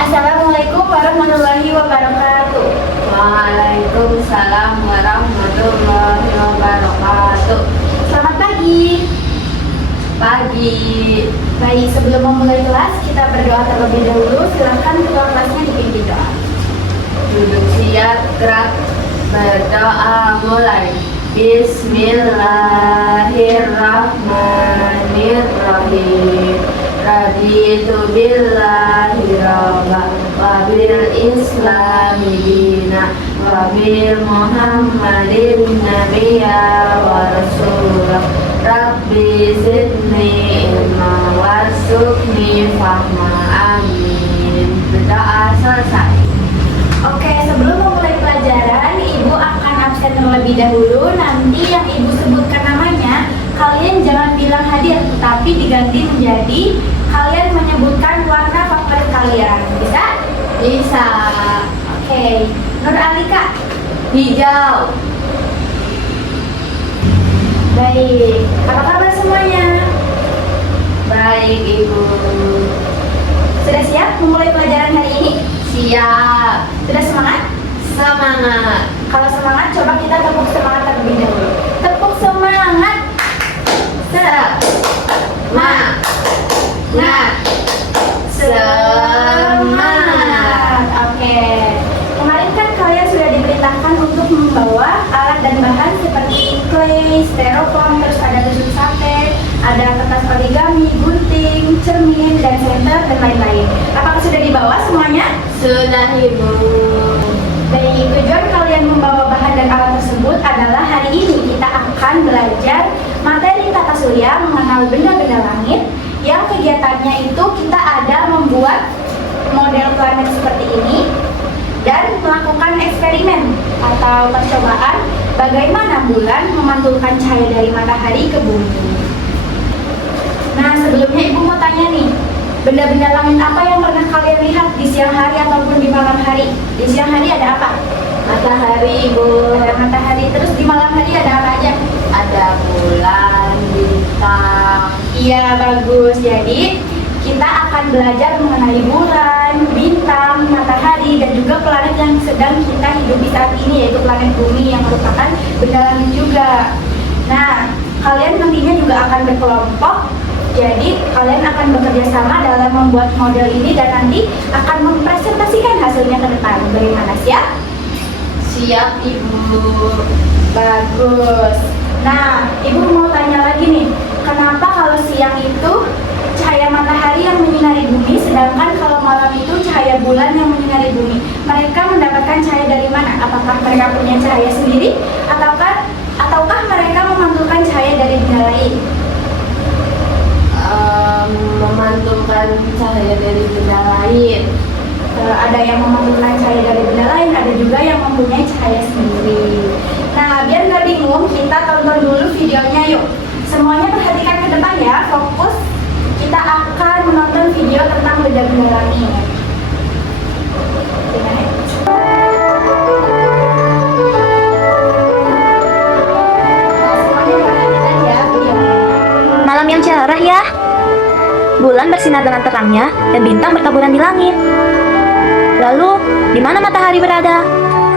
Assalamualaikum warahmatullahi wabarakatuh. Waalaikumsalam warahmatullahi wabarakatuh. Selamat pagi. Pagi. Baik, sebelum memulai kelas, kita berdoa terlebih dahulu. Silakan ketua kelasnya dipimpin doa. Duduk siap, gerak, berdoa mulai. Bismillahirrahmanirrahim. Raditu billahi rabba wa bil islami dina wa bil muhammadin nabiyya wa rasulah. Rabbi zidni ilma warzuqni fahma. Amin. Berdoa selesai. Oke, sebelum memulai pelajaran, Ibu akan absen terlebih dahulu. Nanti yang Ibu sebutkan namanya, kalian jangan bilang hadir, tetapi diganti menjadi kalian menyebutkan warna favorit kalian. Bisa? Bisa. Oke, Nur Alika. Hijau. Baik, apa kabar semuanya? Baik, Ibu. Sudah siap memulai pelajaran hari ini? Siap. Sudah semangat? Semangat. Kalau semangat, coba kita tepuk semangat terlebih dahulu. Tepuk semangat. Semangat. Oke. Kemarin kan kalian sudah diperintahkan untuk membawa alat dan bahan seperti clay, styrofoam, terus ada tusuk sate, ada kertas origami, gunting, cermin, dan senter, dan lain-lain. Apakah sudah dibawa semuanya? Sudah, Ibu. Baik, tujuan kalian membawa bahan dan alat tersebut adalah hari ini kita akan belajar materi tata surya mengenal benda-benda langit, yang kegiatannya itu kita ada membuat model planet seperti ini dan melakukan eksperimen atau percobaan bagaimana bulan memantulkan cahaya dari matahari ke bumi. Nah, sebelumnya Ibu mau tanya nih, benda-benda langit apa yang pernah kalian lihat di siang hari ataupun di malam hari? Di siang hari ada apa? Matahari, Ibu. Ada matahari. Terus di malam hari ada apa aja? Ada bulan, bintang. Iya, bagus. Jadi kita akan belajar mengenai bulan, bintang, matahari, dan juga planet yang sedang kita hidupi saat ini, yaitu planet bumi yang merupakan benda langit juga. Nah, kalian nantinya juga akan berkelompok. Jadi kalian akan bekerja sama dalam membuat model ini dan nanti akan mempresentasikan hasilnya ke depan. Bagaimana, siap? Siap, Ibu. Bagus. Nah, Ibu mau tanya lagi nih, kenapa kalau siang itu cahaya matahari yang menyinari bumi, sedangkan kalau malam itu cahaya bulan yang menyinari bumi? Mereka mendapatkan cahaya dari mana? Apakah mereka punya cahaya sendiri, ataukah mereka memantulkan cahaya dari benda lain? Memantulkan cahaya dari benda lain. Ada yang memantulkan cahaya dari benda lain, ada juga yang mempunyai cahaya sendiri. Nah, biar nggak bingung, kita tonton dulu videonya yuk. Semuanya perhatikan ke depan ya, fokus. Kita akan menonton video tentang benda-benda langit. Gimana ya? Nah, semuanya perhatikan ya videonya. Malam yang cerah ya. Bulan bersinar dengan terangnya dan bintang bertaburan di langit. Lalu, di mana matahari berada?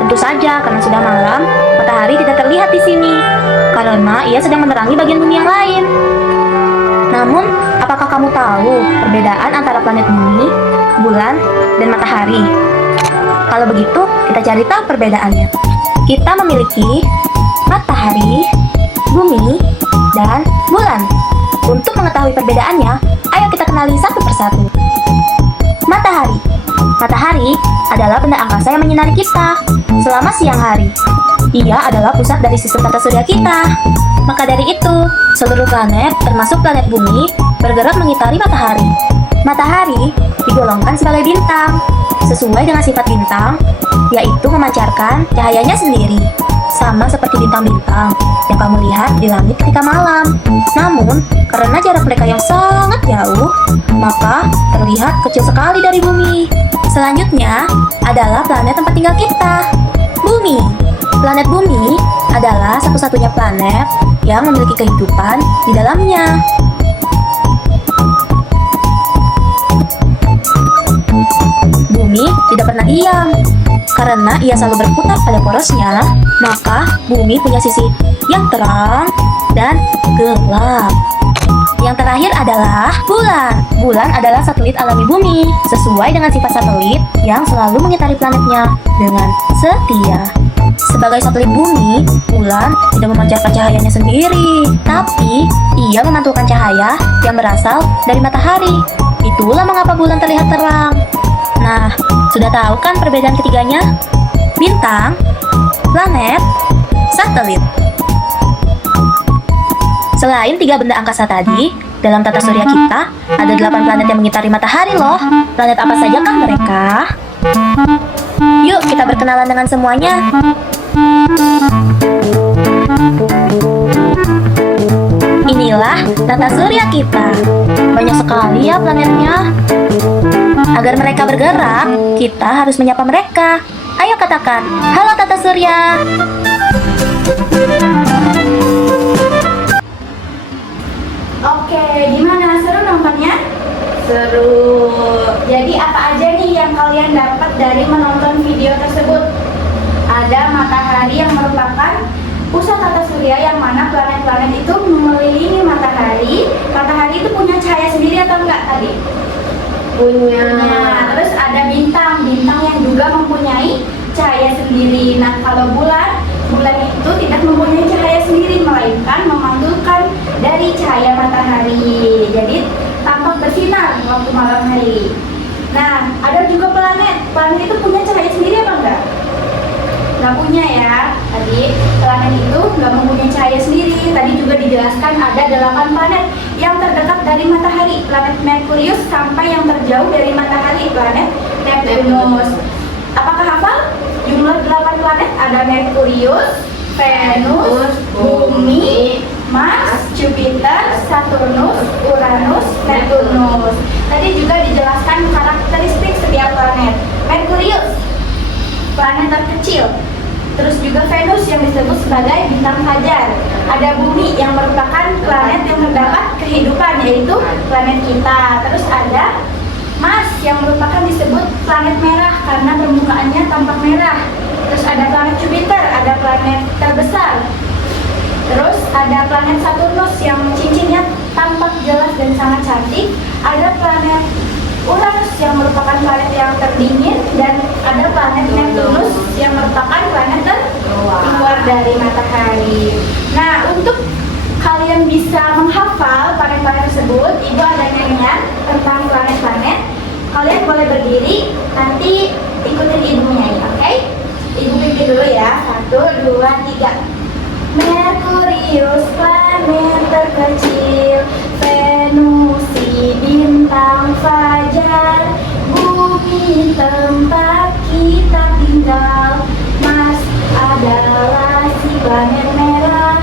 Tentu saja, karena sudah malam, matahari tidak terlihat di sini, karena ia sedang menerangi bagian bumi yang lain. Namun, apakah kamu tahu perbedaan antara planet bumi, bulan, dan matahari? Kalau begitu, kita cari tahu perbedaannya. Kita memiliki matahari, bumi, dan bulan. Untuk mengetahui perbedaannya, ayo kita kenali satu persatu. Matahari. Matahari adalah benda angkasa yang menyinari kita selama siang hari. Ia adalah pusat dari sistem tata surya kita. Maka dari itu, seluruh planet, termasuk planet bumi, bergerak mengitari matahari. Matahari digolongkan sebagai bintang, sesuai dengan sifat bintang, yaitu memancarkan cahayanya sendiri, sama seperti bintang-bintang yang kamu lihat di langit ketika malam. Namun, karena jarak mereka yang sangat jauh, maka terlihat kecil sekali dari bumi. Selanjutnya adalah planet tempat tinggal kita, Bumi. Planet Bumi adalah satu-satunya planet yang memiliki kehidupan di dalamnya. bumi tidak pernah diam. Karena ia selalu berputar pada porosnya, maka bumi punya sisi yang terang dan gelap. Yang terakhir adalah bulan. Bulan adalah satelit alami bumi, sesuai dengan sifat satelit yang selalu mengitari planetnya dengan setia. Sebagai satelit bumi, bulan tidak memancarkan cahayanya sendiri, tapi ia memantulkan cahaya yang berasal dari matahari. Itulah mengapa bulan terlihat terang. Nah, sudah tahu kan perbedaan ketiganya? Bintang, planet, satelit. Selain 3 benda angkasa tadi, dalam tata surya kita ada 8 planet yang mengitari matahari loh. Planet apa saja kan mereka? Yuk kita berkenalan dengan semuanya. Inilah tata surya kita. Banyak sekali ya planetnya. Agar mereka bergerak, kita harus menyapa mereka. Ayo katakan, halo tata surya. Oke, gimana? Seru nontonnya? Seru. Jadi apa aja nih yang kalian dapat dari menonton video tersebut? Ada matahari yang merupakan pusat tata surya, yang mana planet-planet itu mengelilingi matahari. Matahari itu punya cahaya sendiri atau enggak tadi? Punya. Nah, terus ada bintang yang juga mempunyai cahaya sendiri. Nah, kalau bulan itu tidak mempunyai cahaya sendiri, melainkan memantulkan dari cahaya matahari. Jadi tampak bersinar waktu malam hari. Nah, ada juga planet. Planet itu punya cahaya sendiri apa enggak? Nggak punya ya. Tadi planet itu nggak mempunyai cahaya sendiri. Tadi juga dijelaskan ada 8 planet yang terdekat dari matahari, planet Merkurius, sampai yang terjauh dari matahari, planet Neptunus. Apakah hafal? Jumlah 8 planet ada Merkurius, Venus, Bumi, Mars, Jupiter, Saturnus, Uranus, Neptunus. Tadi juga dijelaskan karakteristik setiap planet. Merkurius, planet terkecil. Terus juga Venus yang disebut sebagai bintang fajar. Ada Bumi yang merupakan planet yang terdapat kehidupan, yaitu planet kita. Terus ada Mars yang merupakan disebut planet merah karena permukaannya tampak merah. Terus ada planet Jupiter, ada planet terbesar. Terus ada planet Saturnus yang cincinnya tampak jelas dan sangat cantik. Ada planet Uranus yang merupakan planet yang terdingin, dan ada planet Neptunus yang merupakan planet terluar dari matahari. Nah, untuk kalian bisa menghafal planet-planet tersebut, Ibu ada nyanyian tentang planet-planet. Kalian boleh berdiri, nanti ikutin Ibu nyanyi, oke? Ibu pimpin dulu ya. 1, 2, 3. Merkurius, planet terkecil. Venus, si bintang fajar. Bumi, tempat kita tinggal. Mars adalah si planet merah.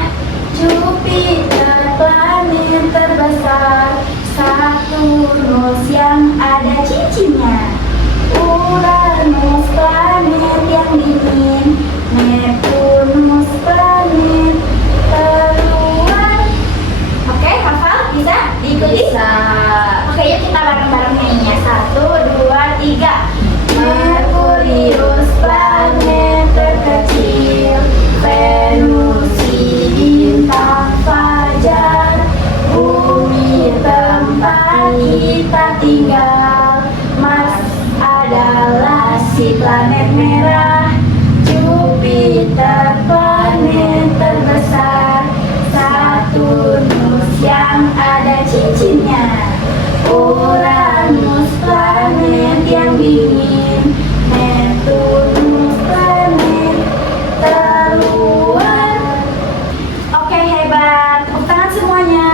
Jupiter, planet terbesar. Saturnus yang ada cincinnya. Uranus, planet yang dingin. Neptunus, planet terluar. Oke, hafal? Bisa? Diikuti? Bisa. Oke, yuk kita bareng-bareng nyanyinya. 1, 2, 3. Merkurius, planet terkecil. Venus, si bintang fajar. Bumi, tempat kita tinggal. Mars adalah si planet merah. Jupiter, planet terbesar. Saturnus yang ada cincinnya. Uranus, planet yang dingin. Neptunus, planet terluar. Oke, hebat. Tepuk tangan semuanya.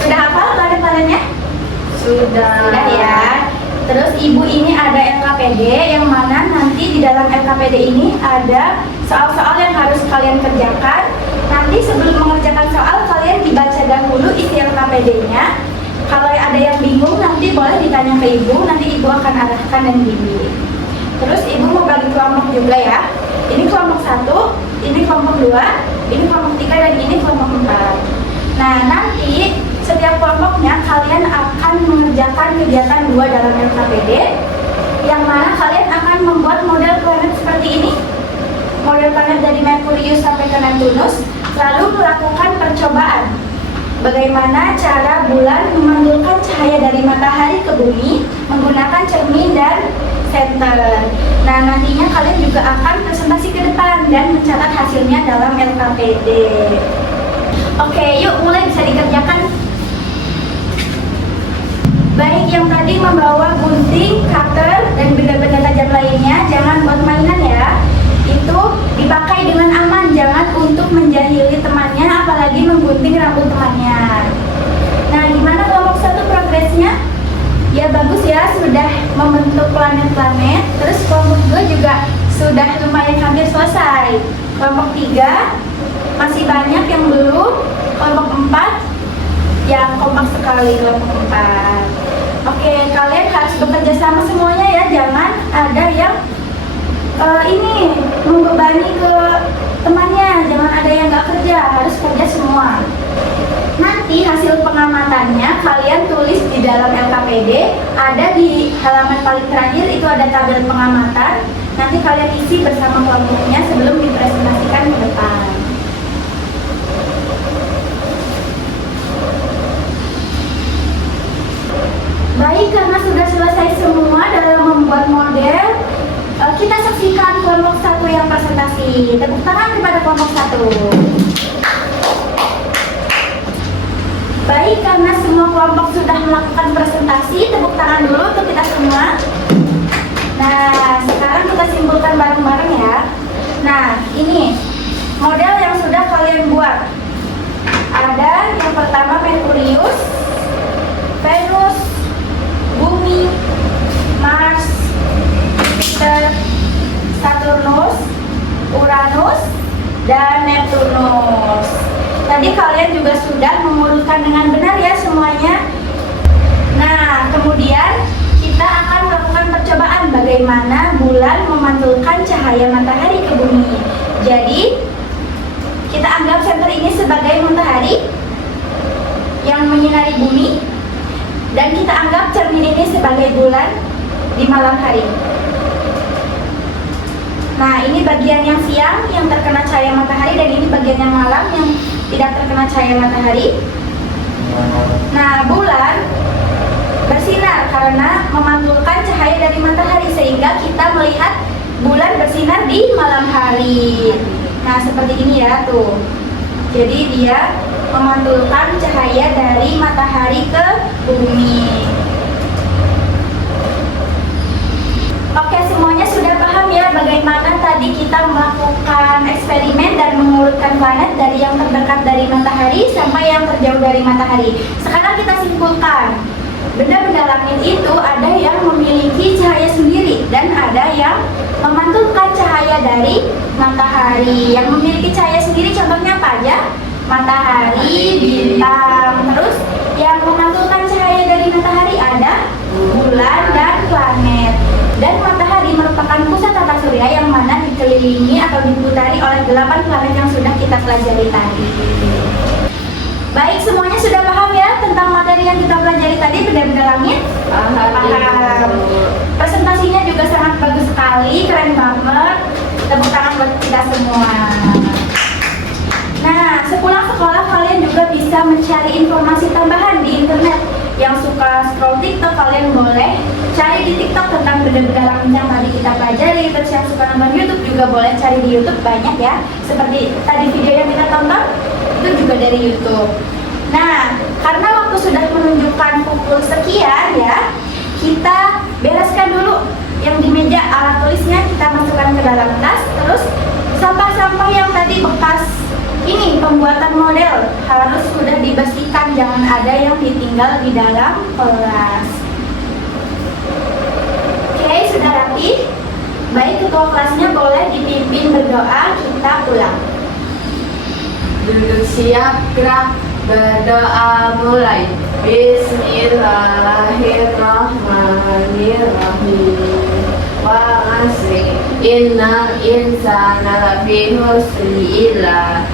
Sudah hafal planet-planetnya? Sudah. Sudah ya. Terus Ibu ini ada LKPD, yang mana nanti di dalam LKPD ini ada soal-soal yang harus kalian kerjakan. Nanti sebelum mengerjakan soal, kalian dibaca dahulu isi LKPD-nya. Kalau ada yang bingung, nanti boleh ditanya ke Ibu, nanti Ibu akan arahkan dan bimbing. Terus Ibu mau bagi kelompok juga ya. Ini kelompok 1, ini kelompok 2, ini kelompok 3, dan ini kelompok 4. Nah, nanti setiap kelompoknya kalian akan mengerjakan kegiatan 2 dalam LKPD. planet dari Merkurius sampai ke Neptunus, lalu melakukan percobaan. Bagaimana cara bulan memantulkan cahaya dari matahari ke bumi menggunakan cermin dan senter. Nah, nantinya kalian juga akan presentasi ke depan dan mencatat hasilnya dalam LKPD. Oke, yuk mulai bisa dikerjakan. Baik, yang tadi membawa gunting, cutter, dan benda-benda tajam lainnya, jangan buat mainan ya. Itu dipakai dengan aman, jangan untuk menjahili temannya, apalagi menggunting rambut temannya. Nah, gimana kelompok 1 progresnya? Ya bagus ya, sudah membentuk planet-planet. Terus kelompok 2 juga sudah lumayan hampir selesai. Kelompok 3 masih banyak yang belum. Kelompok 4 yang kompak sekali, kelompok 4. Oke, kalian harus bekerja sama semuanya ya, jangan ada yang ini membebani ke temannya, jangan ada yang nggak kerja, harus kerja semua. Nanti hasil pengamatannya kalian tulis di dalam LKPD, ada di halaman paling terakhir itu ada tabel pengamatan. Nanti kalian isi bersama kelompoknya sebelum dipresentasikan ke depan. Baik, karena sudah selesai semua dalam membuat model, kita saksikan kelompok 1 yang presentasi. Tepuk tangan kepada kelompok 1. Baik, karena semua kelompok sudah melakukan presentasi, tepuk tangan dulu untuk kita semua. Nah, sekarang kita simpulkan bareng-bareng ya. Nah, ini model yang sudah kalian buat. Ada yang pertama Merkurius, Venus, Bumi, Mars, Jupiter, Saturnus, Uranus, dan Neptunus. Tadi kalian juga sudah mengurutkan dengan benar ya semuanya. Nah, kemudian kita akan melakukan percobaan bagaimana bulan memantulkan cahaya matahari ke bumi. Jadi, kita anggap senter ini sebagai matahari yang menyinari bumi. Dan kita anggap cermin ini sebagai bulan di malam hari. Nah, ini bagian yang siang yang terkena cahaya matahari, dan ini bagian yang malam yang tidak terkena cahaya matahari. Nah, bulan bersinar karena memantulkan cahaya dari matahari, sehingga kita melihat bulan bersinar di malam hari. Nah, seperti ini ya tuh. Jadi dia memantulkan cahaya dari matahari ke bumi. Oke, semuanya sudah paham ya bagaimana tadi kita melakukan eksperimen dan mengurutkan planet dari yang terdekat dari matahari sampai yang terjauh dari matahari. Sekarang kita simpulkan. Benda-benda langit itu ada yang memiliki cahaya sendiri dan ada yang memantulkan cahaya dari matahari. Yang memiliki cahaya sendiri contohnya apa aja? Matahari, bintang. Terus yang memantulkan cahaya dari matahari ada bulan dan planet. Dan matahari merupakan pusat tata surya yang mana dikelilingi atau diputari oleh 8 planet yang sudah kita pelajari tadi. Baik, semuanya sudah paham ya tentang materi yang kita pelajari tadi, benda-benda langit? Paham. Presentasinya juga sangat bagus sekali, keren banget. Tepuk tangan buat kita semua. Nah, sepulang sekolah kalian juga bisa mencari informasi tambahan di internet. Yang suka scroll TikTok, kalian boleh cari di TikTok tentang benda-benda langit yang tadi kita pelajari. Terus yang suka nonton YouTube juga boleh cari di YouTube, banyak ya. Seperti tadi video yang kita tonton, itu juga dari YouTube. Nah, karena waktu sudah menunjukkan pukul sekian ya, kita bereskan dulu yang di meja, alat tulisnya kita masukkan ke dalam tas. Terus sampah-sampah yang tadi bekas ini pembuatan model harus sudah dibersihkan, jangan ada yang ditinggal di dalam kelas. Oke, sudah rapi. Baik, ketua kelasnya boleh dipimpin berdoa, kita pulang. Duduk siap, gerak, berdoa mulai. Bismillahirrahmanirrahim. Wa asri innal insana lafi husri illa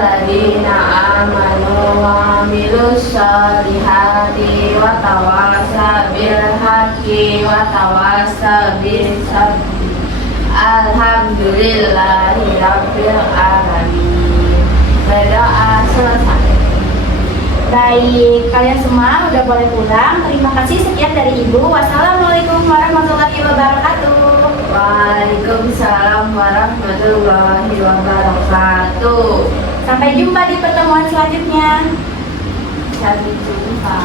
ladina amanu wa amilus solihati wa tawasa bil haqqi wa tawasa bis sabri. Alhamdulillahirabbil alamin. Berdoa selesai. Baik, kalian semua udah boleh pulang. Terima kasih, sekian dari Ibu. Wassalamualaikum warahmatullahi wabarakatuh. Waalaikumsalam warahmatullahi wabarakatuh. Sampai jumpa di pertemuan selanjutnya. Sampai jumpa.